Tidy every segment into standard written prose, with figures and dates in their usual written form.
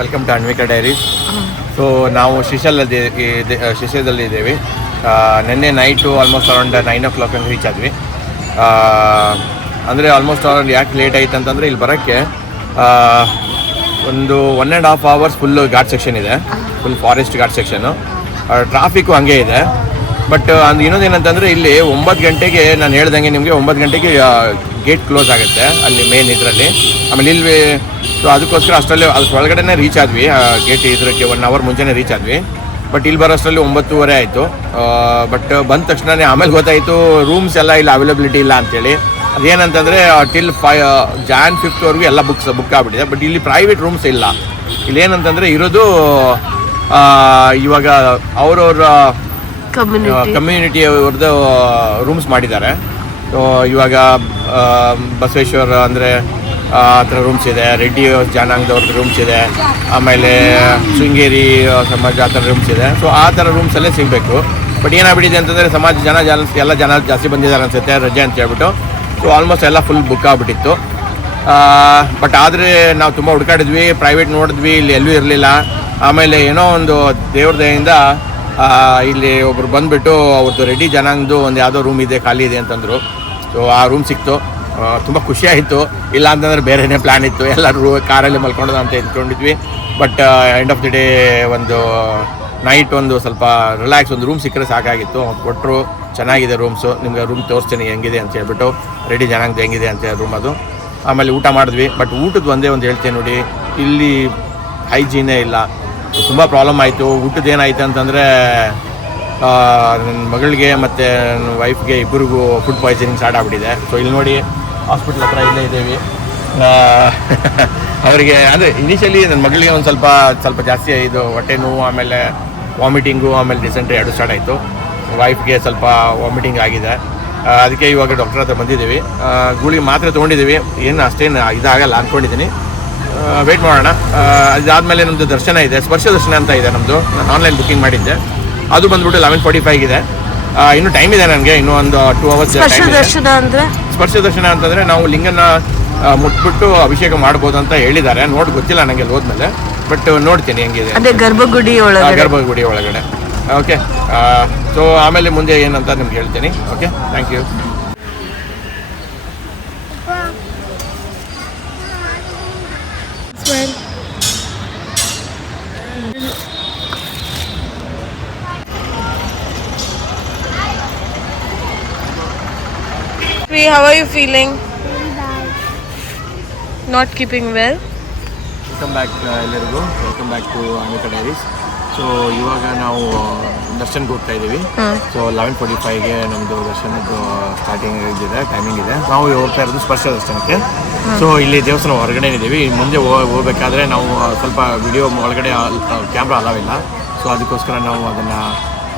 Welcome to Anvika diaries. So ನಾವು ಶಿಶಲದಲ್ಲಿ ಇದ್ದೇವೆ. ನಿನ್ನೆ ನೈಟು ಆಲ್ಮೋಸ್ಟ್ ಅರೌಂಡ್ 9 o'clock ಹಂಗೆ ರೀಚ್ ಆದ್ವಿ. ಅಂದರೆ ಆಲ್ಮೋಸ್ಟ್ ಅರೌಂಡ್ ಯಾಕೆ ಲೇಟ್ ಆಯ್ತು ಅಂತಂದರೆ ಇಲ್ಲಿ ಬರೋಕ್ಕೆ ಒಂದು 1.5 hours ಫುಲ್ಲು ಘಾಟ್ ಸೆಕ್ಷನ್ ಇದೆ, full forest ghat section. Traffic ಹಂಗೆ ಇದೆ. ಬಟ್ ಅದು ಇನ್ನೊಂದೇನಂತಂದರೆ ಇಲ್ಲಿ 9 ಗಂಟೆಗೆ ನಾನು ಹೇಳ್ದಂಗೆ ನಿಮಗೆ 9 ಗಂಟೆಗೆ ಗೇಟ್ ಕ್ಲೋಸ್ ಆಗುತ್ತೆ ಅಲ್ಲಿ ಮೇನ್ ಇದರಲ್ಲಿ. ಆಮೇಲೆ ಇಲ್ಲಿ ಸೊ ಅದಕ್ಕೋಸ್ಕರ ಅಷ್ಟರಲ್ಲಿ ಒಳಗಡೆ ರೀಚ್ ಆದ್ವಿ. ಗೇಟ್ ಇದಕ್ಕೆ 1 hour ಮುಂಚೆನೇ ರೀಚ್ ಆದ್ವಿ. ಬಟ್ ಇಲ್ಲಿ ಬರೋಷ್ಟರಲ್ಲಿ 9:30 ಆಯಿತು. ಬಟ್ ಬಂದ ತಕ್ಷಣವೇ ಆಮೇಲೆ ಗೊತ್ತಾಯಿತು ರೂಮ್ಸ್ ಎಲ್ಲ ಇಲ್ಲಿ ಅವೈಲಬಿಲಿಟಿ ಇಲ್ಲ ಅಂತೇಳಿ. ಅದೇನಂತಂದರೆ ಟಿಲ್ Jan 5th ಎಲ್ಲ ಬುಕ್ ಆಗಿಬಿಟ್ಟಿದೆ. ಬಟ್ ಇಲ್ಲಿ ಪ್ರೈವೇಟ್ ರೂಮ್ಸ್ ಇಲ್ಲ. ಇಲ್ಲೇನಂತಂದರೆ ಇರೋದು ಇವಾಗ ಅವ್ರವ್ರ ಕಮ್ಯುನಿಟಿ ಅವ್ರದ್ದು ರೂಮ್ಸ್ ಮಾಡಿದ್ದಾರೆ. ಸೊ ಇವಾಗ ಬಸವೇಶ್ವರ ಅಂದರೆ ಆ ಥರ ರೂಮ್ಸ್ ಇದೆ, ರೆಡ್ಡಿ ಜನಾಂಗದವ್ರದ್ದು ರೂಮ್ಸ್ ಇದೆ, ಆಮೇಲೆ ಶೃಂಗೇರಿ ಸಮಾಜ ಆ ಥರ ರೂಮ್ಸ್ ಇದೆ. ಸೊ ಆ ಥರ ರೂಮ್ಸಲ್ಲೇ ಸಿಗಬೇಕು. ಬಟ್ ಏನಾಗ್ಬಿಟ್ಟಿದೆ ಅಂತಂದರೆ ಜನ ಜಾಸ್ತಿ ಬಂದಿದ್ದಾರೆ ಅನಿಸುತ್ತೆ ರಜೆ ಅಂತ ಹೇಳ್ಬಿಟ್ಟು. ಸೊ ಆಲ್ಮೋಸ್ಟ್ ಎಲ್ಲ ಫುಲ್ ಬುಕ್ ಆಗಿಬಿಟ್ಟಿತ್ತು. ಬಟ್ ಆದರೆ ನಾವು ತುಂಬ ಹುಡುಕಾಡಿದ್ವಿ, ಪ್ರೈವೇಟ್ ನೋಡಿದ್ವಿ, ಇಲ್ಲಿ ಎಲ್ಲೂ ಇರಲಿಲ್ಲ. ಆಮೇಲೆ ಏನೋ ಒಂದು ದೇವ್ರ ದಯೆಯಿಂದ ಇಲ್ಲಿ ಒಬ್ರು ಬಂದುಬಿಟ್ಟು ಅವ್ರದ್ದು ರೆಡ್ಡಿ ಜನಾಂಗದ್ದು ಒಂದು ಯಾವುದೋ ರೂಮ್ ಇದೆ ಖಾಲಿ ಇದೆ ಅಂತಂದರು. ಸೊ ಆ ರೂಮ್ ಸಿಕ್ತು. ತುಂಬ ಖುಷಿ ಆಯಿತು. ಇಲ್ಲ ಅಂತಂದರೆ ಬೇರೆಯೇ ಪ್ಲ್ಯಾನ್ ಇತ್ತು, ಎಲ್ಲರೂ ಕಾರಲ್ಲಿ ಮಲ್ಕೊಳ್ಳೋದು ಅಂತ ಇಟ್ಕೊಂಡಿದ್ವಿ. But end of the day ಒಂದು ನೈಟ್ ಒಂದು ಸ್ವಲ್ಪ ರಿಲ್ಯಾಕ್ಸ್ ಒಂದು ರೂಮ್ ಸಿಕ್ಕರೆ ಸಾಕಾಗಿತ್ತು. ಕೊಟ್ಟರು, ಚೆನ್ನಾಗಿದೆ ರೂಮ್ಸು, ನಿಮ್ಗೆ ರೂಮ್ ತೋರಿಸ್ತೀನಿ ಹೆಂಗಿದೆ ಅಂತ ಹೇಳ್ಬಿಟ್ಟು, ರೆಡಿ ಜನಾಂಗದ ಹೆಂಗಿದೆ ಅಂತ ರೂಮ್ ಅದು. ಆಮೇಲೆ ಊಟ ಮಾಡಿದ್ವಿ. ಬಟ್ ಊಟದ ಒಂದೇ ಒಂದು ಹೇಳ್ತೀನಿ ನೋಡಿ, ಇಲ್ಲಿ ಹೈಜೀನೇ ಇಲ್ಲ, ತುಂಬ ಪ್ರಾಬ್ಲಮ್ ಆಯಿತು. ಊಟದ ಏನಾಯ್ತು ಅಂತಂದರೆ ನನ್ನ ಮಗಳಿಗೆ ಮತ್ತು ನನ್ನ ವೈಫ್ಗೆ ಇಬ್ಬರಿಗೂ ಫುಡ್ ಪಾಯ್ಸನಿಂಗ್ ಸ್ಟಾರ್ಟ್ ಆಗಿಬಿಟ್ಟಿದೆ. ಸೊ ಇಲ್ಲಿ ನೋಡಿ ಹಾಸ್ಪಿಟ್ಲ್ ಹತ್ರ ಇಲ್ಲೇ ಇದ್ದೀವಿ. ಅವರಿಗೆ ಅಂದರೆ ಇನಿಷಿಯಲಿ ನನ್ನ ಮಗಳಿಗೆ ಒಂದು ಸ್ವಲ್ಪ ಜಾಸ್ತಿ ಇದು ಹೊಟ್ಟೆ ನೋವು, ಆಮೇಲೆ ವಾಮಿಟಿಂಗು, ಆಮೇಲೆ ಡಿಸೆಂಟ್ರಿ 2 ಸ್ಟಾರ್ಟ್ ಆಯಿತು. ವೈಫ್ಗೆ ಸ್ವಲ್ಪ ವಾಮಿಟಿಂಗ್ ಆಗಿದೆ. ಅದಕ್ಕೆ ಇವಾಗ ಡಾಕ್ಟರ್ ಹತ್ರ ಬಂದಿದ್ದೀವಿ. ಗುಳಿಗೆ ಮಾತ್ರೆ ತೊಗೊಂಡಿದ್ದೀವಿ, ಏನು ಅಷ್ಟೇನು ಇದಾಗಲ್ಲ ಅಂದ್ಕೊಂಡಿದ್ದೀನಿ. ವೆಯ್ಟ್ ಮಾಡೋಣ. ಅದಾದಮೇಲೆ ನಮ್ಮದು ದರ್ಶನ ಇದೆ, ಸ್ಪರ್ಶ ದರ್ಶನ ಅಂತ ಇದೆ ನಮ್ಮದು. ನಾನು ಆನ್ಲೈನ್ ಬುಕ್ಕಿಂಗ್ ಮಾಡಿದ್ದೆ. ಅದು ಬಂದ್ಬಿಟ್ಟು 11:45 ಇದೆ. ಇನ್ನೂ ಟೈಮ್ ಇದೆ ನನಗೆ, ಇನ್ನೂ ಒಂದು 2 hours ಟೈಮ್ ಇದೆ. ಸ್ಪರ್ಶ ದರ್ಶನ ಅಂತಂದರೆ ನಾವು ಲಿಂಗನ ಮುಟ್ಬಿಟ್ಟು ಅಭಿಷೇಕ ಮಾಡ್ಬೋದು ಅಂತ ಹೇಳಿದ್ದಾರೆ. ಗೊತ್ತಿಲ್ಲ ನನಗೆ ಅಲ್ಲಿ ಹೋದ್ಮೇಲೆ, ಬಟ್ ನೋಡ್ತೀನಿ ಹೆಂಗಿದೆ ಗರ್ಭಗುಡಿ ಒಳಗಡೆ. ಓಕೆ. ಸೊ ಆಮೇಲೆ ಮುಂದೆ ಏನಂತ ನಿಮ್ಗೆ ಹೇಳ್ತೀನಿ. Okay, thank you. How are you feeling? Not keeping well? Welcome back ಎಲ್ಲರಿಗೂ. Welcome back to Anvika diaries. So ಇವಾಗ ನಾವು ದರ್ಶನ್ಗೆ ಹೋಗ್ತಾ ಇದ್ದೀವಿ. ಸೊ 11:45ಗೆ ನಮ್ಮದು ದರ್ಶನದ್ದು ಸ್ಟಾರ್ಟಿಂಗ್ ಇದೆ, ಟೈಮಿಂಗ್ ಇದೆ. ನಾವು ಹೋಗ್ತಾ ಇರೋದು ಸ್ಪರ್ಶ ದರ್ಶನಕ್ಕೆ. ಸೊ ಇಲ್ಲಿ ದೇವಸ್ಥಾನ ಹೊರಗಡೆ ಇದ್ದೀವಿ. ಮುಂದೆ ಹೋಗ್ಬೇಕಾದ್ರೆ ನಾವು ಸ್ವಲ್ಪ ವಿಡಿಯೋ ಒಳಗಡೆ ಕ್ಯಾಮ್ರಾ ಅಲಾವಿಲ್ಲ. ಸೊ ಅದಕ್ಕೋಸ್ಕರ ನಾವು ಅದನ್ನು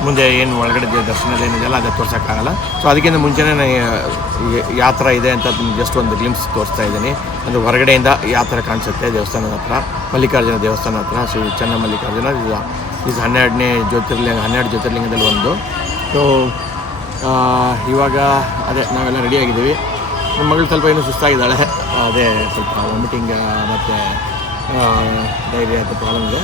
ಮುಂದೆ ಏನು ಒಳಗಡೆ ದರ್ಶನದ ಏನಿದೆಯಲ್ಲ ಅದನ್ನು ತೋರ್ಸೋಕ್ಕಾಗಲ್ಲ. ಸೊ ಅದಕ್ಕಿಂತ ಮುಂಚೆನೇ ಯಾವ ಥರ ಇದೆ ಅಂತ ಜಸ್ಟ್ ಒಂದು ಗ್ಲಿಮ್ಸ್ ತೋರಿಸ್ತಾ ಇದ್ದೀನಿ. ಅಂದರೆ ಹೊರಗಡೆಯಿಂದ ಯಾವ ಥರ ಕಾಣಿಸುತ್ತೆ ದೇವಸ್ಥಾನದ ಹತ್ರ, ಮಲ್ಲಿಕಾರ್ಜುನ ದೇವಸ್ಥಾನ ಹತ್ರ. ಶ್ರೀ ಚೆನ್ನ ಮಲ್ಲಿಕಾರ್ಜುನ ಇದು 12 ಜ್ಯೋತಿರ್ಲಿಂಗದಲ್ಲಿ ಒಂದು. ಸೊ ಇವಾಗ ಅದೇ ನಾವೆಲ್ಲ ರೆಡಿಯಾಗಿದ್ದೀವಿ. ನಮ್ಮ ಮಗಳು ಸ್ವಲ್ಪ ಇನ್ನೂ ಸುಸ್ತಾಗಿದ್ದಾಳೆ. ಅದೇ ಸ್ವಲ್ಪ ವಾಮಿಟಿಂಗ್ ಮತ್ತು ಡೈರಿಯಾ ಅಂತ ಪ್ರಾಬ್ಲಮ್ ಇದೆ.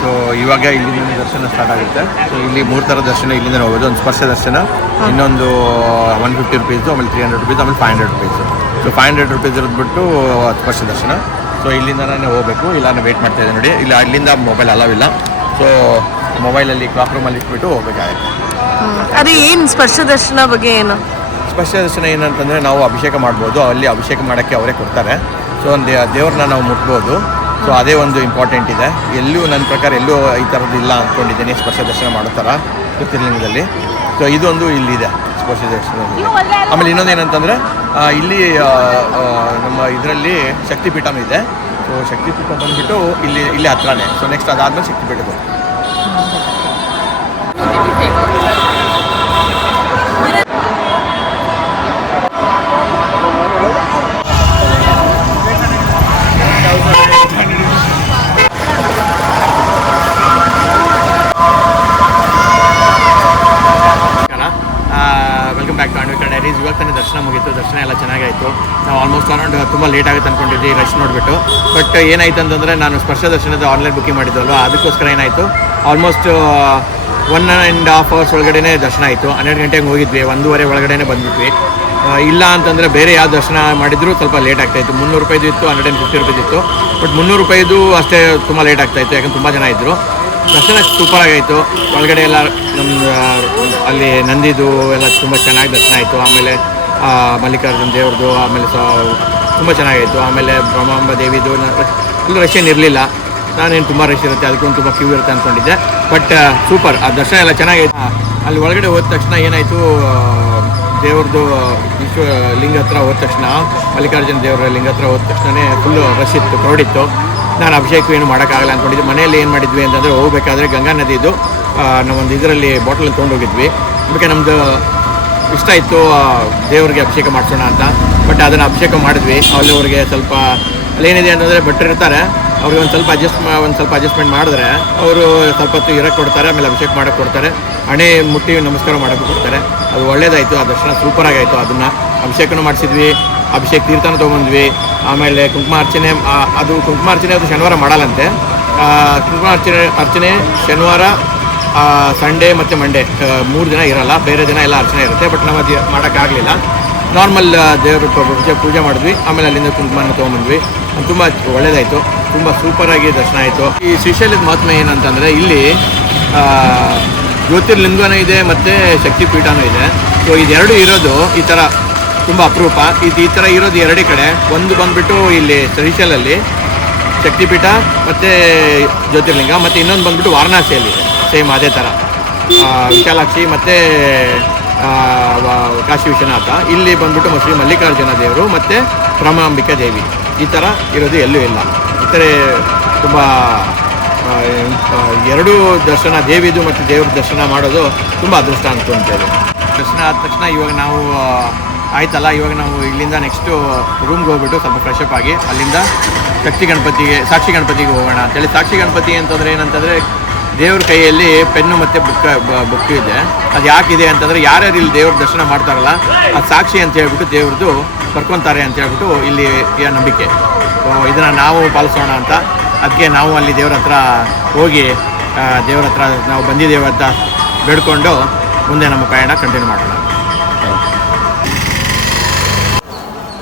ಸೊ ಇವಾಗ ಇಲ್ಲಿಂದ ದರ್ಶನ ಸ್ಟಾರ್ಟ್ ಆಗುತ್ತೆ. ಸೊ ಇಲ್ಲಿ 3 ಥರ ದರ್ಶನ ಇಲ್ಲಿಂದ ಹೋಗೋದು. ಒಂದು ಸ್ಪರ್ಶ ದರ್ಶನ, ಇನ್ನೊಂದು 150 rupees, ಆಮೇಲೆ 300 rupees, ಆಮೇಲೆ 500 rupees. ಸೊ 500 rupees ಇರೋದ್ಬಿಟ್ಟು ಸ್ಪರ್ಶ ದರ್ಶನ. ಸೊ ಇಲ್ಲಿಂದ ನಾನು ಹೋಗಬೇಕು, ಇಲ್ಲ ನಾನು ವೆಯ್ಟ್ ಮಾಡ್ತಾ ಇದ್ದೀನಿ ನೋಡಿ. ಇಲ್ಲ ಅಲ್ಲಿಂದ ಮೊಬೈಲ್ ಅಲಾವಿಲ್ಲ. ಸೊ ಮೊಬೈಲಲ್ಲಿ ಕ್ಲಾಕ್ ರೂಮಲ್ಲಿ ಇಟ್ಬಿಟ್ಟು ಹೋಗ್ಬೇಕಾಗುತ್ತೆ. ಅದೇ ಏನು ಸ್ಪರ್ಶ ದರ್ಶನ ಬಗ್ಗೆ ಏನು? ಸ್ಪರ್ಶ ದರ್ಶನ ಏನಂತಂದರೆ ನಾವು ಅಭಿಷೇಕ ಮಾಡ್ಬೋದು. ಅಲ್ಲಿ ಅಭಿಷೇಕ ಮಾಡೋಕ್ಕೆ ಅವರೇ ಕೊಡ್ತಾರೆ. ಸೊ ಒಂದು ದೇವ್ರನ್ನ ನಾವು ಮುಟ್ಬೋದು. ಸೊ ಅದೇ ಒಂದು ಇಂಪಾರ್ಟೆಂಟ್ ಇದೆ. ಎಲ್ಲೂ ನನ್ನ ಪ್ರಕಾರ ಎಲ್ಲೂ ಈ ಥರದ್ದು ಇಲ್ಲ ಅಂದ್ಕೊಂಡಿದ್ದೀನಿ ಸ್ಪರ್ಶ ದರ್ಶನ ಮಾಡೋ ಥರ ಜ್ಯೋತಿರ್ಲಿಂಗದಲ್ಲಿ. ಸೊ ಇದೊಂದು ಇಲ್ಲಿದೆ ಸ್ಪರ್ಶ ದರ್ಶನದಲ್ಲಿ. ಆಮೇಲೆ ಇನ್ನೊಂದೇನಂತಂದರೆ ಇಲ್ಲಿ ನಮ್ಮ ಇದರಲ್ಲಿ ಶಕ್ತಿಪೀಠನೂ ಇದೆ. ಸೊ ಶಕ್ತಿಪೀಠ ಬಂದುಬಿಟ್ಟು ಇಲ್ಲಿ ಹತ್ರನೇ. ಸೊ ನೆಕ್ಸ್ಟ್ ಅದಾದಮೇಲೆ ಶಕ್ತಿಪೀಠ ಬರುತ್ತೆ. ತುಂಬ ಲೇಟ್ ಆಗುತ್ತೆ ಅಂದ್ಕೊಂಡಿದ್ದೆ ರಶ್ ನೋಡಿಬಿಟ್ಟು. ಬಟ್ ಏನಾಯ್ತು ಅಂತಂದರೆ ನಾನು ಸ್ಪರ್ಶ ದರ್ಶನದ ಆನ್ಲೈನ್ ಬುಕ್ಕಿಂಗ್ ಮಾಡಿದ್ವಲ್ವ, ಅದಕ್ಕೋಸ್ಕರ ಏನಾಯಿತು ಆಲ್ಮೋಸ್ಟ್ 1.5 hours ಒಳಗಡೆ ದರ್ಶನ ಆಯಿತು. 12 ಗಂಟೆಗೆ ಹೋಗಿದ್ವಿ, 1:30 ಒಳಗಡೆ ಬಂದ್ಬಿಟ್ವಿ. ಇಲ್ಲ ಅಂತಂದರೆ ಬೇರೆ ಯಾವ ದರ್ಶನ ಮಾಡಿದರೂ ಸ್ವಲ್ಪ ಲೇಟ್ ಆಗ್ತಾಯಿತ್ತು. 300 ರೂಪಾಯಿದು ಇತ್ತು, 150 ರೂಪಾಯಿದು ಇತ್ತು. ಬಟ್ 300 ರೂಪಾಯಿದು ಅಷ್ಟೇ ತುಂಬ ಲೇಟ್ ಆಗ್ತಾಯಿತ್ತು, ಯಾಕಂದ್ರೆ ತುಂಬ ಜನ ಇದ್ದರು. ದರ್ಶನ ಸೂಪರ್ ಆಗೈತು. ಒಳಗಡೆ ಎಲ್ಲ ನಮ್ಮ ಅಲ್ಲಿ ನಂದಿದು ಎಲ್ಲ ತುಂಬ ಚೆನ್ನಾಗಿ ದರ್ಶನ ಆಯಿತು. ಆಮೇಲೆ ಮಲ್ಲಿಕಾರ್ಜುನ ದೇವ್ರದ್ದು ಆಮೇಲೆ ತುಂಬ ಚೆನ್ನಾಗಾಯಿತು. ಆಮೇಲೆ ಬ್ರಹ್ಮಾಂಬ ದೇವಿದು ಅಲ್ಲಿ ರಶ್ ಏನು ಇರಲಿಲ್ಲ. ನಾನೇನು ತುಂಬ ರಶ್ ಇರುತ್ತೆ, ಅದಕ್ಕೊಂದು ತುಂಬ ಕ್ಯೂ ಇರುತ್ತೆ ಅಂದ್ಕೊಂಡಿದ್ದೆ. ಬಟ್ ಸೂಪರ್, ಆ ದರ್ಶನ ಎಲ್ಲ ಚೆನ್ನಾಗೈತೆ. ಅಲ್ಲಿ ಒಳಗಡೆ ಹೋದ ತಕ್ಷಣ ಏನಾಯಿತು, ದೇವ್ರದ್ದು ಲಿಂಗ ಹತ್ರ ಹೋದ ತಕ್ಷಣ, ಮಲ್ಲಿಕಾರ್ಜುನ ದೇವರ ಲಿಂಗ ಹತ್ರ ಹೋದ ತಕ್ಷಣವೇ ಫುಲ್ಲು ರಶ್ ಇತ್ತು, ಕ್ರೌಡ್ ಇತ್ತು. ನಾನು ಅಭಿಷೇಕ ಏನು ಮಾಡೋಕ್ಕಾಗಲ್ಲ ಅಂದ್ಕೊಂಡಿದ್ದೆ. ಮನೆಯಲ್ಲಿ ಏನು ಮಾಡಿದ್ವಿ ಅಂತಂದರೆ, ಹೋಗಬೇಕಾದ್ರೆ ಗಂಗಾ ನದಿದು ನಾವೊಂದು ಇದರಲ್ಲಿ ಬಾಟಲಲ್ಲಿ ತೊಗೊಂಡೋಗಿದ್ವಿ. ಅದಕ್ಕೆ ನಮ್ಮದು ಇಷ್ಟ ಇತ್ತು ದೇವ್ರಿಗೆ ಅಭಿಷೇಕ ಮಾಡಿಸೋಣ ಅಂತ. ಬಟ್ ಅದನ್ನು ಅಭಿಷೇಕ ಮಾಡಿದ್ವಿ. ಅವ್ರಿಗೆ ಸ್ವಲ್ಪ ಅಲ್ಲೇನಿದೆ ಅಂತಂದರೆ ಭಟ್ರು ಇರ್ತಾರೆ, ಅವ್ರಿಗೆ ಒಂದು ಸ್ವಲ್ಪ ಅಡ್ಜಸ್ಟ್ಮೆಂಟ್ ಮಾಡಿದ್ರೆ ಅವರು ಸ್ವಲ್ಪ ಹೊತ್ತು ಇರೋಕ್ಕೆ ಕೊಡ್ತಾರೆ, ಆಮೇಲೆ ಅಭಿಷೇಕ ಮಾಡೋಕ್ಕೆ ಕೊಡ್ತಾರೆ, ಹಣೆ ಮುಟ್ಟಿ ನಮಸ್ಕಾರ ಮಾಡೋಕ್ಕೆ ಕೊಡ್ತಾರೆ. ಅದು ಒಳ್ಳೇದಾಯಿತು. ಆ ದರ್ಶನ ಸೂಪರಾಗಾಯಿತು. ಅದನ್ನು ಅಭಿಷೇಕನೂ ಮಾಡಿಸಿದ್ವಿ, ಅಭಿಷೇಕ ತೀರ್ಥನ ತೊಗೊಂಡ್ವಿ. ಆಮೇಲೆ ಕುಂಕುಮಾರ್ಚನೆ, ಅದು ಶನಿವಾರ ಮಾಡಲ್ಲಂತೆ. ಕುಂಕುಮಾರ್ಚನೆ ಶನಿವಾರ, ಸಂಡೇ ಮತ್ತು ಮಂಡೇ 3 ದಿನ ಇರೋಲ್ಲ, ಬೇರೆ ದಿನ ಎಲ್ಲ ಅರ್ಚನೆ ಇರುತ್ತೆ. ಬಟ್ ನಾವು ಅದು ಮಾಡೋಕ್ಕಾಗಲಿಲ್ಲ. ನಾರ್ಮಲ್ ದೇವ್ರ ಪೂಜೆ ಮಾಡಿದ್ವಿ. ಆಮೇಲೆ ಅಲ್ಲಿಂದ ಕುಂಕುಮನ ತೊಗೊಂಬಂದ್ವಿ. ತುಂಬ ಒಳ್ಳೆಯದಾಯಿತು, ತುಂಬ ಸೂಪರಾಗಿ ದರ್ಶನ ಆಯಿತು. ಈ ಶ್ರೀಶೈಲದ ಮಹಾತ್ಮೆ ಏನಂತಂದರೆ, ಇಲ್ಲಿ ಜ್ಯೋತಿರ್ಲಿಂಗನೂ ಇದೆ ಮತ್ತು ಶಕ್ತಿಪೀಠನೂ ಇದೆ. ಸೊ ಇದೆರಡು ಇರೋದು ಈ ಥರ ತುಂಬ ಅಪರೂಪ. ಈ ಥರ ಇರೋದು ಎರಡೇ ಕಡೆ. ಒಂದು ಬಂದುಬಿಟ್ಟು ಇಲ್ಲಿ ಶ್ರೀಶೈಲಲ್ಲಿ ಶಕ್ತಿಪೀಠ ಮತ್ತು ಜ್ಯೋತಿರ್ಲಿಂಗ, ಮತ್ತು ಇನ್ನೊಂದು ಬಂದುಬಿಟ್ಟು ವಾರಣಾಸಿಯಲ್ಲಿ ಸೇಮ್ ಅದೇ ಥರ ವಿಶಾಲಾಕ್ಷಿ ಮತ್ತು ಕಾಶಿ ವಿಶ್ವನಾಥ. ಇಲ್ಲಿ ಬಂದುಬಿಟ್ಟು ಶ್ರೀ ಮಲ್ಲಿಕಾರ್ಜುನ ದೇವರು ಮತ್ತು ಬ್ರಹ್ಮಾಂಬಿಕಾ ದೇವಿ. ಈ ಥರ ಇರೋದು ಎಲ್ಲೂ ಇಲ್ಲ. ಈ ಥರ ತುಂಬ ಎರಡೂ ದರ್ಶನ, ದೇವಿದು ಮತ್ತು ದೇವ್ರ ದರ್ಶನ ಮಾಡೋದು ತುಂಬ ಅದೃಷ್ಟ ಅಂದ್ಕೊಳ್ತೇವೆ. ದರ್ಶನ ಆದ ತಕ್ಷಣ ಇವಾಗ ನಾವು ಆಯ್ತಲ್ಲ, ಇವಾಗ ನಾವು ಇಲ್ಲಿಂದ ನೆಕ್ಸ್ಟು ರೂಮ್ಗೆ ಹೋಗ್ಬಿಟ್ಟು ಸ್ವಲ್ಪ ಫ್ರೆಶ್ ಅಪ್ ಆಗಿ ಅಲ್ಲಿಂದ ಸಾಕ್ಷಿ ಗಣಪತಿಗೆ ಹೋಗೋಣ ಅಂತೇಳಿ. ಸಾಕ್ಷಿ ಗಣಪತಿ ಅಂತಂದರೆ ಏನಂತಂದರೆ, ದೇವ್ರ ಕೈಯಲ್ಲಿ ಪೆನ್ನು ಮತ್ತು ಬುಕ್ ಇದೆ. ಅದು ಯಾಕಿದೆ ಅಂತಂದರೆ, ಯಾರ್ಯಾರು ಇಲ್ಲಿ ದೇವ್ರ ದರ್ಶನ ಮಾಡ್ತಾರಲ್ಲ, ಅದು ಸಾಕ್ಷಿ ಅಂತ ಹೇಳ್ಬಿಟ್ಟು ದೇವ್ರದ್ದು ಬರ್ಕೊತಾರೆ ಅಂತ ಹೇಳ್ಬಿಟ್ಟು ಇಲ್ಲಿ ನಂಬಿಕೆ. ಇದನ್ನು ನಾವು ಪಾಲಿಸೋಣ ಅಂತ, ಅದಕ್ಕೆ ನಾವು ಅಲ್ಲಿ ದೇವ್ರ ಹತ್ರ ಹೋಗಿ ದೇವ್ರ ಹತ್ರ ನಾವು ಬಂದಿದ್ದೇವೆ ಅಂತ ಬೇಡ್ಕೊಂಡು ಮುಂದೆ ನಮ್ಮ ಪ್ರಯಾಣ ಕಂಟಿನ್ಯೂ ಮಾಡೋಣ.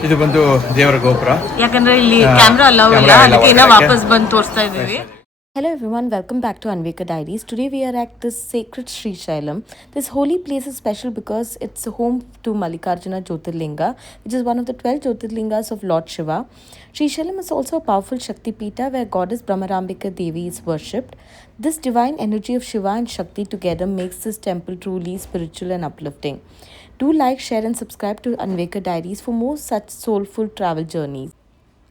ಇದು ಬಂದು ದೇವರ ಗೋಪುರ. ಯಾಕಂದ್ರೆ ಇಲ್ಲಿ ಕ್ಯಾಮ್ರಾ ಅಲೌ ಇಲ್ಲ, ಅದಕ್ಕೆ ನಾವು ವಾಪಸ್ ಬಂದು ತೋರಿಸ್ತಾ ಇದ್ದೀವಿ. Hello everyone, welcome back to Anvika Diaries. Today we are at this sacred Sri Shailam. This holy place is special because it's home to Mallikarjuna Jyotirlinga, which is one of the 12 Jyotirlingas of Lord Shiva. Sri Shailam is also a powerful Shakti Pita where goddess Brahmarambika Devi is worshipped. This divine energy of Shiva and Shakti together makes this temple truly spiritual and uplifting. Do like, share and subscribe to Anvika Diaries for more such soulful travel journeys.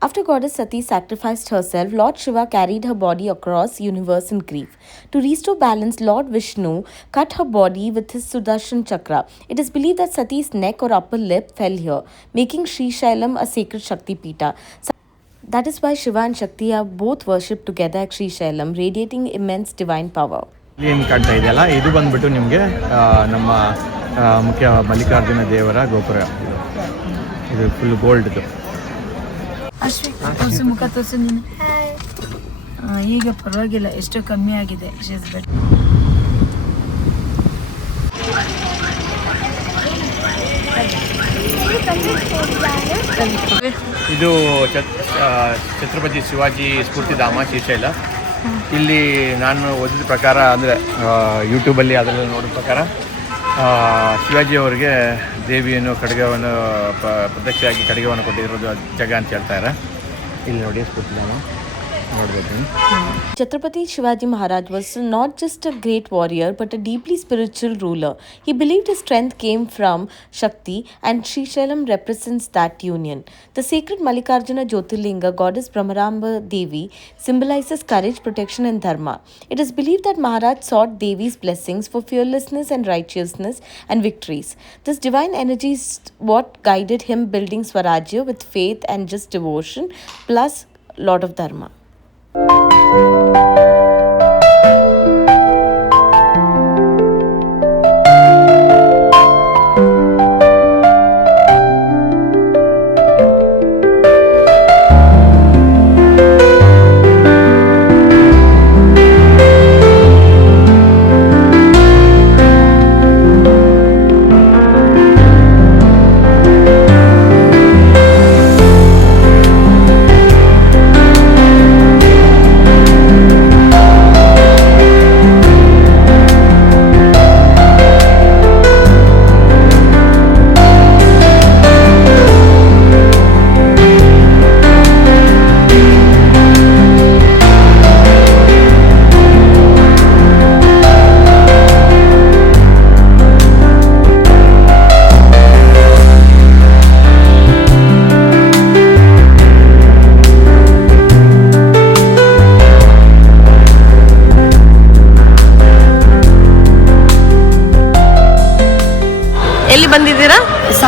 After goddess Sati sacrificed herself, Lord Shiva carried her body across universe in grief. To restore balance, Lord Vishnu cut her body with his Sudarshan Chakra. It is believed that Sati's neck or upper lip fell here, making Sri Shailam a sacred Shakti Pita. That is why Shiva and Shakti are both worshipped together at Sri Shailam, radiating immense divine power. ಏನು ಕಾಣ್ತಾ ಇದೆಯಲ್ಲ, ಇದು ಬಂದುಬಿಟ್ಟು ನಿಮಗೆ ನಮ್ಮ ಮುಖ್ಯ ಮಲ್ಲಿಕಾರ್ಜುನ ದೇವರ ಗೋಪುರ. ಇದು ಫುಲ್ ಗೋಲ್ಡ್ದು. ತೋರಿಸು, ಮುಖ ತೋರಿಸು ನೀನು. ಈಗ ಪರವಾಗಿಲ್ಲ, ಎಷ್ಟೋ ಕಮ್ಮಿ ಆಗಿದೆ. ಇದು ಛತ್ರಪತಿ ಶಿವಾಜಿ ಸ್ಫೂರ್ತಿಧಾಮ ಶ್ರೀಶೈಲ. ಇಲ್ಲಿ ನಾನು ಓದಿದ ಪ್ರಕಾರ, ಅಂದರೆ ಯೂಟ್ಯೂಬಲ್ಲಿ ಅದರಲ್ಲಿ ನೋಡಿದ ಪ್ರಕಾರ, ಶಿವಾಜಿ ಅವರಿಗೆ ದೇವಿಯನ್ನು ಖಡ್ಗವನ್ನು ಪ್ರತ್ಯಕ್ಷವಾಗಿ ಖಡ್ಗವನ್ನು ಕೊಟ್ಟಿರೋದು ಜಾಗ ಅಂತ ಹೇಳ್ತಾರೆ. ಇಲ್ಲಿ ನೋಡಿ ಸ್ಫೂರ್ತಿಧಾಮ ನೋಡ್ಬೋದು. Chhatrapati Shivaji Maharaj was not just a great warrior but a deeply spiritual ruler. He believed his strength came from Shakti and Sri Shailam represents that union. The sacred Mallikarjuna Jyotirlinga goddess Brahmaramba Devi symbolizes courage, protection and dharma. It is believed that Maharaj sought Devi's blessings for fearlessness and righteousness and victories. This divine energy is what guided him building Swarajya with faith and just devotion plus lot of dharma.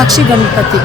Sakshi Ganapati.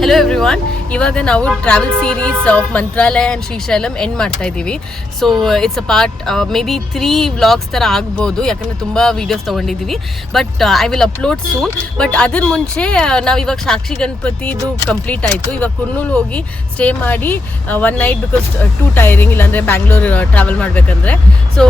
Hello everyone, ಇವಾಗ ನಾವು travel series of Mantralaya and Srisailam end ಮಾಡ್ತಾ ಇದ್ದೀವಿ. So it's a part may be 3 vlogs ಥರ ಆಗ್ಬೋದು, ಯಾಕಂದರೆ ತುಂಬ videos ತೊಗೊಂಡಿದ್ದೀವಿ. But I will upload soon. But ಅದ್ರ ಮುಂಚೆ ನಾವು ಇವಾಗ ಸಾಕ್ಷಿ ಗಣಪತಿದು ಕಂಪ್ಲೀಟ್ ಆಯಿತು. ಇವಾಗ ಕುರ್ನೂಲ್ ಹೋಗಿ ಸ್ಟೇ ಮಾಡಿ 1 ನೈಟ್, ಬಿಕಾಸ್ ಟೂ ಟೈರಿಂಗ್, ಇಲ್ಲಾಂದರೆ ಬ್ಯಾಂಗ್ಳೂರ್ ಟ್ರಾವೆಲ್ ಮಾಡಬೇಕಂದ್ರೆ. ಸೊ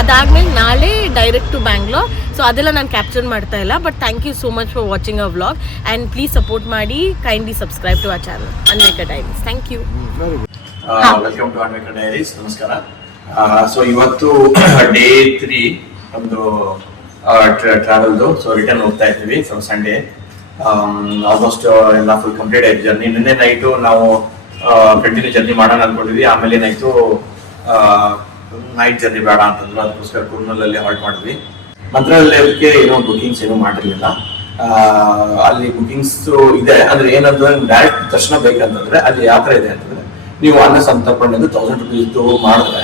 ಅದಾದಮೇಲೆ ನಾಳೆ ಡೈರೆಕ್ಟ್ ಟು ಬ್ಯಾಂಗ್ಳೂರ್. ಸೊ ಅದೆಲ್ಲ ನಾನು ಕ್ಯಾಪ್ಚರ್ ಮಾಡ್ತಾ ಇಲ್ಲ. But thank you so much for watching our vlog and please support ಮಾಡಿ, kindly subscribe to our channel Anveka diaries. Thank you. Welcome to Anveka diaries. ನಮಸ್ಕಾರ. ಸೊ ಇವತ್ತು ಡೇ 3 ಒಂದು ಟ್ರಾವೆಲ್ದು. ಸೊ ರಿಟರ್ನ್ ಹೋಗ್ತಾ ಇದ್ದೀವಿ. ಸೊ ಸಂಡೇ ಆಲ್ಮೋಸ್ಟ್ ಎಲ್ಲ ಫುಲ್ ಕಂಪ್ಲೀಟ್ ಆಯ್ತು journey. ನಿನ್ನೆ ನೈಟು ನಾವು ಕಂಟಿನ್ಯೂ ಜರ್ನಿ ಮಾಡೋಣ ಅನ್ಕೊಂಡಿದ್ವಿ. ಆಮೇಲೆ ಏನಾಯ್ತು, ನೈಟ್ ಜರ್ನಿ ಬೇಡ ಅಂತಂದ್ರು. ಅದಕ್ಕೋಸ್ಕರ ಕುರ್ನೂಲಲ್ಲಿ ಹಾಲ್ಟ್ ಮಾಡಿದ್ವಿ. ಮಂತ್ರಾಲಯಕ್ಕೆ ಏನೋ ಬುಕಿಂಗ್ಸ್ ಏನೂ ಮಾಡಿರ್ಲಿಲ್ಲ. ಅಲ್ಲಿ ಬುಕಿಂಗ್ಸ್ ಇದೆ. ಅಂದ್ರೆ ಏನಂದ್ರೆ ಡೈರೆಕ್ಟ್ ದರ್ಶನ ಬೇಕಂತಂದ್ರೆ ಅಲ್ಲಿ ಯಾವ ತರ ಇದೆ ಅಂತಂದ್ರೆ, ನೀವು ಅನ್ನ ಸಂತರ್ಪಣೆ 1000 ರೂಪೀಸ್ ಮಾಡಿದ್ರೆ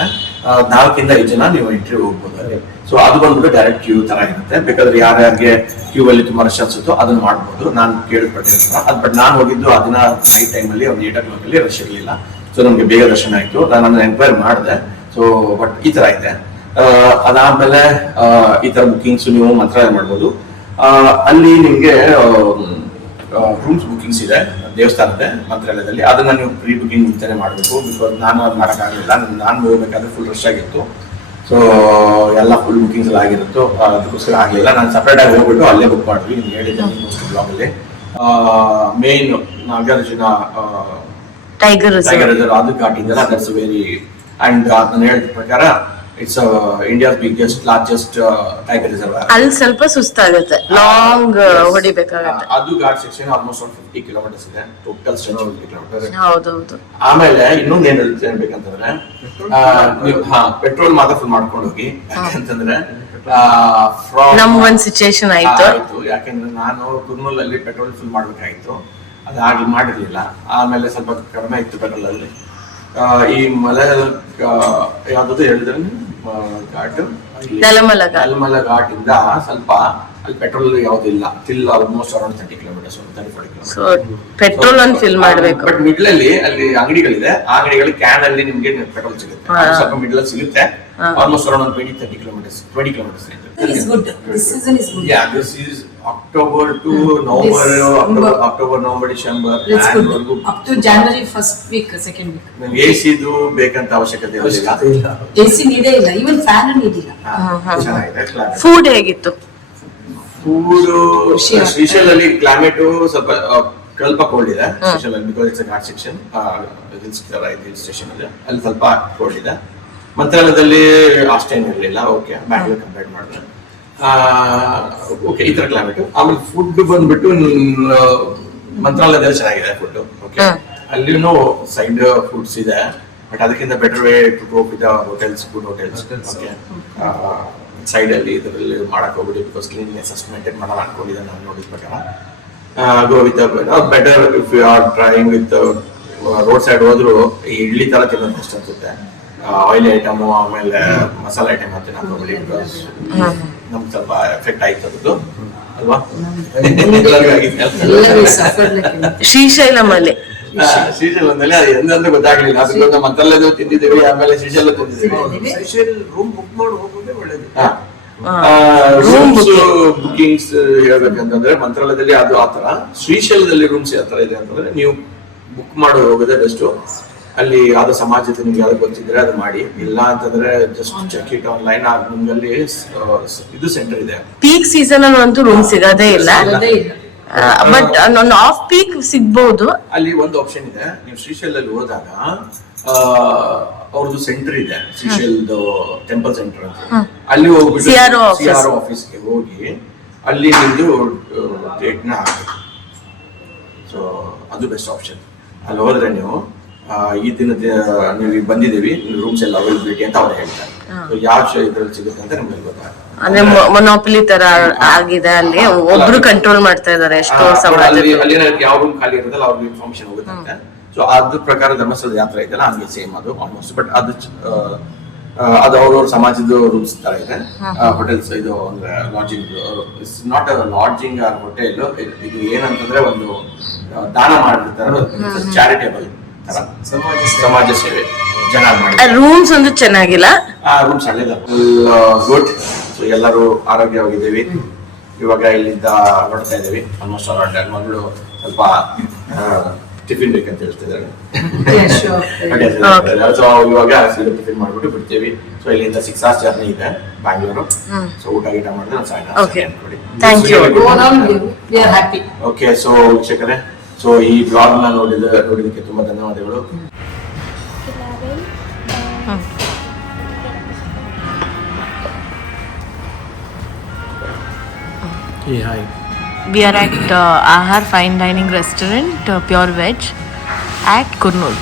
4 ಇಂದ 5 ಜನ ನೀವು ಎಂಟ್ರಿ ಹೋಗ್ಬೋದು ಅಲ್ಲಿ. ಸೊ ಅದು ಬಂದ್ಬಿಟ್ಟು ಡೈರೆಕ್ಟ್ ಕ್ಯೂ ತರ ಇರುತ್ತೆ. ಬೇಕಾದ್ರೆ ಯಾರ್ಯಾರಿಗೆ ಕ್ಯೂ ಅಲ್ಲಿ ತುಂಬಾ ರಶ್ ಅನ್ಸುತ್ತೋ ಅದನ್ನ ಮಾಡ್ಬೋದು. ನಾನು ಕೇಳ್ಪಟ್ಟಿರ್ತೀನಿ ಅದು. ಬಟ್ ನಾನು ಹೋಗಿದ್ದು ಅದನ್ನ ನೈಟ್ ಟೈಮಲ್ಲಿ ಒಂದು 8 o'clock ಅಲ್ಲಿ ರಶ್ ಇರಲಿಲ್ಲ. ಸೊ ನಮ್ಗೆ ಬೇಗ ದರ್ಶನ ಆಯ್ತು. ನಾನು ಅದನ್ನ ಎಂಕ್ವೈರಿ ಮಾಡಿದೆ. ಸೊ ಬಟ್ ಈ ತರ ಇದೆ. ಅದಾದ್ಮೇಲೆ ಈ ತರ ಬುಕಿಂಗ್ಸ್ ನೀವು ಮಂತ್ರಾಲಯ ಮಾಡ್ಬೋದು. ಅಲ್ಲಿ ನಿಮ್ಗೆ ರೂಮ್ಸ್ ಬುಕಿಂಗ್ಸ್ ಇದೆ ದೇವಸ್ಥಾನದ ಮಂತ್ರಾಲಯದಲ್ಲಿ. ಅದನ್ನ ನೀವು ಪ್ರೀ ಬುಕಿಂಗ್ ಮುಂಚೆನೆ ಮಾಡಬೇಕು. ಬಿಕಾಸ್ ನಾನು ಅದು ಮಾಡೋಕ್ಕಾಗಲಿಲ್ಲ. ನಾನು ಹೋಗ್ಬೇಕಾದ್ರೆ ಫುಲ್ ರಶ್ ಆಗಿತ್ತು. ಸೊ ಎಲ್ಲ ಫುಲ್ ಬುಕಿಂಗ್ಸ್ ಎಲ್ಲ ಆಗಿರುತ್ತೋ, ಅದಕ್ಕೋಸ್ಕರ ಆಗಲಿಲ್ಲ. ನಾನು ಸಪ್ರೇಟ್ ಆಗಿ ಹೋಗ್ಬಿಟ್ಟು ಅಲ್ಲೇ ಬುಕ್ ಮಾಡಿದ್ವಿ. ನಿಮ್ಗೆ ಹೇಳಿದ್ದೆ ಬ್ಲಾಗಲ್ಲಿ. ಮೇನ್ ನಾಗಾರ್ಜುನ ಟೈಗರ್ ರಿಸರ್ವ್ ಅದು ಘಾಟಿಂದಲ್ಲ. ದಟ್ಸ್ ವೆರಿ ಅಂಡ್ ನಾನು ಹೇಳಿದ ಪ್ರಕಾರ it's India's biggest largest tiger reserve. ಅಲ್ಲಿ ಸ್ವಲ್ಪ ಸುಸ್ತಾಗುತ್ತೆ, ಲಾಂಗ್ ಹೊಡಿಬೇಕಾಗುತ್ತೆ. ಅದು ಘಾಟ್ ಸೆಕ್ಷನ್ ಆಲ್ಮೋಸ್ಟ್ 50 ಕಿಲೋಮೀಟರ್ಸ್ ಇದೆ. Total stretch 50 kilometre. ಹೌದೌದು. ಆಮೇಲೆ ಇನ್ನೊಂದು ಏನ್ ಹೇಳ್ಬೇಕಂತಂದ್ರೆ, ಪೆಟ್ರೋಲ್ ಮಾತ್ರ ಫುಲ್ ಮಾಡ್ಕೊಂಡು ಹೋಗಿ. ಯಾಕಂತಂದ್ರೆ ನಮ್ ಒಂದ್ ಸಿಚುಯೇಷನ್ ಆಯ್ತು. ಯಾಕಂದ್ರೆ ನಾನು ಕುರ್ನೂಲ್ ಅಲ್ಲಿ ಪೆಟ್ರೋಲ್ ಫುಲ್ ಮಾಡ್ಬೇಕಾಗಿತ್ತು. ಅದಾಗ್ಲಿ ಮಾಡಿರ್ಲಿಲ್ಲ. ಆಮೇಲೆ ಸ್ವಲ್ಪ ಕಡಿಮೆ ಇತ್ತು ಪೆಟ್ರೋಲ್ ಅಲ್ಲಿ. ಈ ಮಲೆ ಯಾವ್ದು ಹೇಳಿದ್ರೆ ಘಾಟ್, ನಲ್ಮಲ ಘಾಟ್ ಇಂದ ಸ್ವಲ್ಪ ಅಲ್ಲಿ ಪೆಟ್ರೋಲ್ ಯಾವ್ದಿಲ್ಲ. Till almost around 30 kilometres, 30-40 kilometre petrol ಅನ್ನು ಫಿಲ್ ಮಾಡ್ಬೇಕು. ಬಟ್ ಮಿಡ್ಲ್ ಅಲ್ಲಿ ಅಲ್ಲಿ ಅಂಗಡಿಗಳಿದೆ. ಆ ಅಂಗಡಿಗಳು ಕ್ಯಾನ್ ಅಲ್ಲಿ ನಿಮ್ಗೆ ಪೆಟ್ರೋಲ್ ಸಿಗುತ್ತೆ. ಸ್ವಲ್ಪ ಮಿಡ್ಲ್ ಅಲ್ಲಿ ಸಿಗುತ್ತೆ. Almost around 20-30 kilometres, 20 kilometres. It's good. This season is good. Yeah, this is October to November, October, November, December. It's good. Up to January 1st week, 2nd week. ನಿಮ್ಗೆ AC-ದು ಬೇಕಂತ ಅವಶ್ಯಕತೆ ಇಲ್ಲ. AC ನೀಡೇ ಇಲ್ಲ. Even fan ನೀಡಿಲ್ಲ. ಚೆನ್ನಾಗಿದೆ. Food ಹೇಗಿತ್ತು? Food ಶ್ರೀಶೈಲಲ್ಲಿ climate ಸ್ವಲ್ಪ ಕೋಲ್ಡ್ ಇದೆ. Srisaila because it's ghat section, hill station ಇದೆ. ಅಲ್ಲಿ ಸ್ವಲ್ಪ ಕೋಲ್ಡ್ ಇದೆ. ಮಂತ್ರಾಲಯದಲ್ಲಿ ಅಷ್ಟೇನು ಇರಲಿಲ್ಲ. ಓಕೆ, ಬ್ಯಾಂಗ್ಳೂರ್ ಕಂಪೇರ್ ಮಾಡಿದ್ರೆ ಓಕೆ ಈ ತರ ಕ್ಲೈಮೇಟ್. ಆಮೇಲೆ ಫುಡ್ ಬಂದ್ಬಿಟ್ಟು ಮಂತ್ರಾಲಯದಲ್ಲಿ ಚೆನ್ನಾಗಿದೆ ಫುಡ್. ಓಕೆ, ಅಲ್ಲಿನೂ ಸೈಡ್ ಫುಡ್ಸ್ ಇದೆ. ಬಟ್ ಅದಕ್ಕಿಂತ better way to go with hotels, good hotels. Okay, side ಅಲ್ಲಿ ಇದರಲ್ಲಿ ಮಾಡಕ್ ಹೋಗ್ಬಿಡಿ. ಬಿಕಾಸ್ ಕ್ಲೀನ್ನೆಸ್ ಅಷ್ಟು ಮೇಂಟೈನ್ ಮಾಡೋಣ ಅನ್ಕೊಂಡಿದ್ದೆ ನಾನು ನೋಡಿದ ಪ್ರಕಾರ. Go with better if you are trying with road side ಹೋದ್ರು ಈ ಇಡ್ಲಿ ತರ ತಿನ್ನೋದು ಬೆಸ್ಟ್ ಅನ್ಸುತ್ತೆ. ಆಯಿಲ್ ಐಟಮು ಆಮೇಲೆ ಮಸಾಲೆ ಐಟಮ್ ಅಂತ ಹಾಕೋಬಿಡಿ. ಬಿಕಾಸ್ ನಮ್ಗೆ ಸ್ವಲ್ಪ ಎಫೆಕ್ಟ್ ಆಯ್ತು ಅದು ಅಲ್ವಾ. ಶ್ರೀಶೈಲಮಲ್ಲಿ ಶ್ರೀಶೈಲದಲ್ಲಿ ಅದು ಎಂದಂತ ಗೊತ್ತಾಗ್ಲಿಲ್ಲ. ಅದಕ್ಕೊಂದು ಮಂತ್ರಾಲಯದ ತಿಂದಿದ್ದೀವಿ, ಆಮೇಲೆ ಶ್ರೀಶೈಲ ತಿಂದಿದ್ದೀವಿ. ಶ್ರೀಶೈಲ ರೂಮ್ ಬುಕ್ ಮಾಡಿ ಹೋಗೋದೇ ಒಳ್ಳೇದು. ಬುಕಿಂಗ್ಸ್ ಹೇಳ್ಬೇಕಂತಂದ್ರೆ ಮಂತ್ರಾಲಯದಲ್ಲಿ ಅದು ಆತರ. ಶ್ರೀಶೈಲದಲ್ಲಿ ರೂಮ್ಸ್ ಯಾವ ತರ ಇದೆ ಅಂತಂದ್ರೆ ನೀವು ಬುಕ್ ಮಾಡಿ ಹೋಗೋದೇ ಬೆಸ್ಟ್. ಅಲ್ಲಿ ಯಾವ್ದೋ ಸಮಾಜದ ನಿಮ್ಗೆ ಯಾವ್ದು ಗೊತ್ತಿದ್ರೆ ಅದು ಮಾಡಿ, ಇಲ್ಲ ಅಂತಂದ್ರೆ ಜಸ್ಟ್ ಚೆಕ್ ಇಟ್ ಆನ್ಲೈನ್. ನಿಮ್ಗೆ ಅಲ್ಲಿ ಇದು ಸೆಂಟರ್ ಇದೆ. ಪೀಕ್ ಸೀಸನ್ ಅಂತೂ ರೂಮ್ ಸಿಗೋದೇ ಇಲ್ಲ, ಬಟ್ ಆಫ್ ಪೀಕ್ ಸಿಗ್ಬಹುದು. ಅಲ್ಲಿ ಒಂದು ಆಪ್ಷನ್ ಇದೆ, ನೀವು ಶ್ರೀಶೈಲಲ್ಲಿ ಹೋದಾಗ ಅವ್ರದ್ದು ಸೆಂಟರ್ ಇದೆ, ಶ್ರೀಶೈಲದ ಟೆಂಪಲ್ ಸೆಂಟರ್ ಅಂತ. ಅಲ್ಲಿ ಹೋಗ್ಬಿಟ್ಟು CRO ಆಫೀಸ್ಗೆ ಹೋಗಿ ಅಲ್ಲಿ ನಿಮ್ದು ಡೇಟ್ ನ ಹಾಕಿ. ಸೊ ಅದು ಬೆಸ್ಟ್ ಆಪ್ಷನ್. ಅಲ್ಲಿ ಹೋದ್ರೆ ನೀವು ಈ ದಿನದ ನೀವು ಬಂದಿದ್ದೀವಿ, ರೂಮ್ಸ್ ಎಲ್ಲ ಅವೈಲಬಿಲಿಟಿ ಅಂತ ಅವ್ರು ಹೇಳ್ತಾರೆ. ಯಾವ ಇದ್ರಲ್ಲಿ ಸಿಗುತ್ತೆ ಅಂತ ನಿಮ್ಗೆ ಗೊತ್ತಾಗುತ್ತೆ. ಅಂದ್ರೆ ಮೊನೋಪಲಿ ತರ ಆಗಿದೆ, ಅಲ್ಲಿ ಒಬ್ರು ಕಂಟ್ರೋಲ್ ಮಾಡ್ತಾ ಇದಾರೆ ಎಷ್ಟೋ ಸಮಾಜ. ಅಲ್ಲಿ ಯಾವ ರೂಮ್ ಖಾಲಿ ಇರೋದಲ್ಲ ಅವ್ರಿಗೆ ಇನ್ಫಾರ್ಮೇಶನ್ ಹೋಗುತ್ತೆ. ಸೊ ಅದ್ರ ಪ್ರಕಾರ ಧರ್ಮಸ್ಥಳದ ಯಾತ್ರೆ ಇದೆಯಲ್ಲ ಹಂಗೆ ಸೇಮ್ ಅದು ಆಲ್ಮೋಸ್ಟ್. ಬಟ್ ಅದು ಅವ್ರವ್ರ ಸಮಾಜದ ರೂಮ್ಸ್ ತರ ಇದೆ. ಹೋಟೆಲ್ಸ್ ಇದು ಅಂದ್ರೆ lodging, it's not a lodging or hotel. ಇದು ಏನಂತಂದ್ರೆ ಒಂದು ದಾನ ಮಾಡಿರ್ತಾರೆ, ಚಾರಿಟೇಬಲ್ ತರ, ಸಮಾಜ ಸೇವೆ ಜನ ಮಾಡಿ. ರೂಮ್ಸ್ ಒಂದು ಚೆನ್ನಾಗಿಲ್ಲ, ರೂಮ್ಸ್ ಹಳ್ಳಿದ ಗುಡ್. ಸೊ ಎಲ್ಲರೂ ಆರೋಗ್ಯವಾಗಿದ್ದೀವಿ. ಇವಾಗ ಇಲ್ಲಿಂದ ನೋಡ್ತಾ ಇದ್ದೀವಿ ಆಲ್ಮೋಸ್ಟ್ ನನ್ನ ಮಗಳು ಸ್ವಲ್ಪ ಟಿಫಿನ್ ಬೇಕಂತ ಹೇಳ್ತಿದ್ದಾರೆ. ಸೊ ಇವಾಗ ಟಿಫಿನ್ ಮಾಡ್ಬಿಟ್ಟು ಬಿಡ್ತೀವಿ. ಸೊ ಇಲ್ಲಿಂದ 6 hours ಜರ್ನಿ ಇದೆ ಬ್ಯಾಂಗ್ಳೂರು. ಸೊ ಊಟ ಗೀಟ ಮಾಡಿದ್ರೆ ಓಕೆ. ಸೊ ವೀಕ್ಷಕರೇ, ಸೊ ಈ ಬ್ಲಾಗ್ ನ ನೋಡಿದಕ್ಕೆ ತುಂಬಾ ಧನ್ಯವಾದಗಳು. Hi. We are at Ahar Fine Dining Restaurant, Pure Veg at Kurnool.